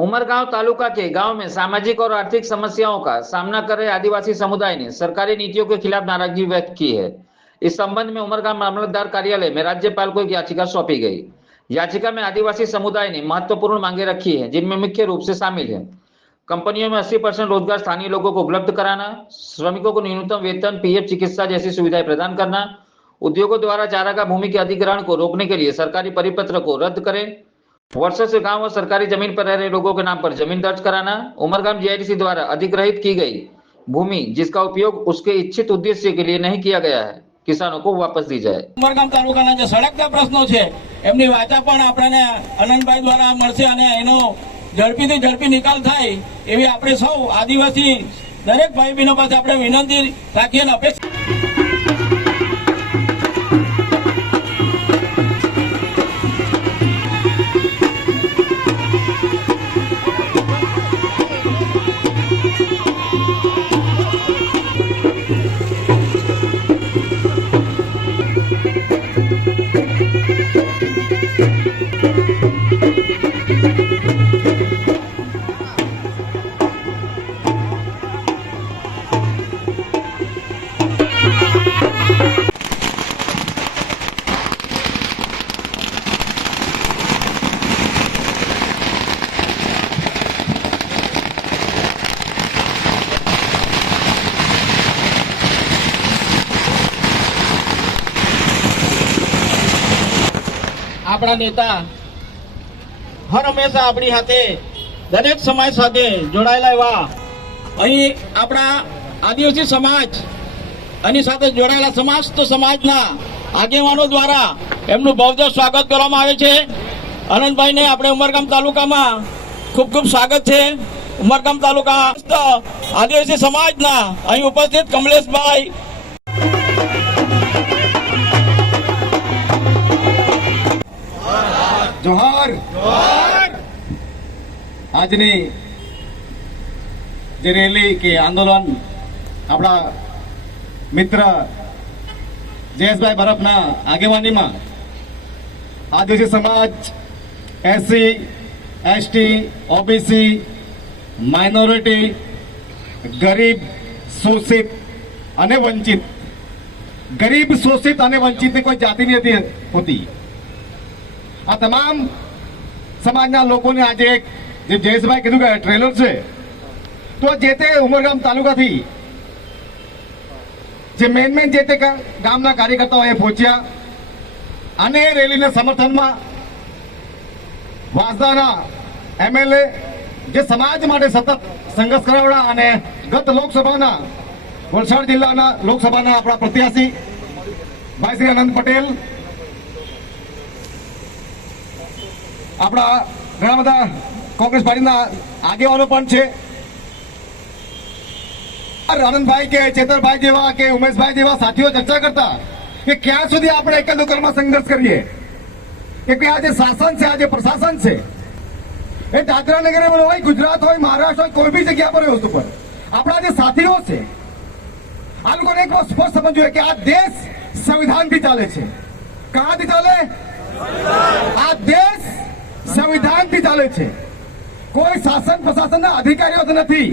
उमरगांव तालुका के गांव में सामाजिक और आर्थिक समस्याओं का सामना कर रहे आदिवासी समुदाय ने सरकारी नीतियों के खिलाफ नाराजगी व्यक्त की है। इस संबंध में उमरगांव मामलतदार कार्यालय में राज्यपाल को एक याचिका सौंपी गई। याचिका में आदिवासी समुदाय ने महत्वपूर्ण मांगे रखी है, जिनमें मुख्य रूप से शामिल है कंपनियों में 80% रोजगार स्थानीय लोगों को उपलब्ध कराना, श्रमिकों को न्यूनतम वेतन, पीएफ, चिकित्सा जैसी सुविधाएं प्रदान करना, उद्योगों द्वारा चारागाह भूमि के अधिग्रहण को रोकने के लिए सरकारी परिपत्र को रद्द करें, वर्षों से गांव और सरकारी जमीन पर रह रहे लोगों के नाम पर जमीन दर्ज कराना, उमरगांव जीआईडीसी द्वारा अधिग्रहित की गई भूमि जिसका उपयोग उसके इच्छित उद्देश्य के लिए नहीं किया गया है, किसानों को वापस दी जाए। उमरगाम तालुकाना जो सड़कना प्रश्नों छे एमनी वाचा पण आपणे आनंदभाई द्वारा मळशे अने एनो झड़पीथी झड़पी निकाल थाय एवी आपणे सौ आदिवासी दरेक भाई बहनों पासे आपणे विनंती राखीए अने अपेक्षा આપણા નેતા હર હંમેશા આપણી સાથે દરેક સમાજ સાથે જોડાયેલા એવા અહીં આપણા આદિવાસી સમાજ એની સાથે જોડાયેલા સમસ્ત સમાજના આગેવાનો દ્વારા એમનું ભવ્ય સ્વાગત કરવામાં આવે છે। આનંદભાઈને આપણે ઉમરગામ તાલુકામાં ખૂબ ખૂબ સ્વાગત છે। ઉમરગામ તાલુકા આદિવાસી સમાજના અહીં ઉપસ્થિત કમલેશભાઈ जोहार आजनी जे रैली के आंदोलन अपना मित्र जयेशभाई बरफना आगेवानी में आदिवासी समाज एससी एसटी ओबीसी माइनॉरिटी गरीब शोषित अने वंचित गरीब शोषित अने वंचित ने कोई जाति नहीं होती। आ तमाम समाजना लोकोने आज एक जे जयेशभाई कीधुं के ट्रेलर छे तो जेते उमरगाम तालुका थी जे मेन जेते गामना कार्यकर्ताओ अहीं पहोंच्या अने रेलीने समर्थन में वासदाना एमएलए जे समाज माटे सतत संघर्ष करावड़ा अने गत लोकसभाना वलसाड जिल्लाना लोकसभाना आपणा प्रत्याशी भाई श्री आनंद पटेल अपना घणा बधा कांग्रेस पार्टीना आगेवानो पण छे। आनंदभाई के चेतरभाई जेवा के उमेशभाई जेवा साथीओ चर्चा करता कि क्या सुधी आपणे एक लोकल में संघर्ष करीए कि आज शासन से आज प्रशासन से ए दादरा नगर में होय गुजरात होय महाराष्ट्र होय कोई भी जगह पर वस्तु पर अपना जे साथीओ छे आ लोकोने एक स्पष्ट समझवुं है कि आ देश संविधान थी चाले छे। कहां थी चाले? आ देश संविधान थी चाले छे, कोई शासन प्रशासन अधिकारीओ नहीं।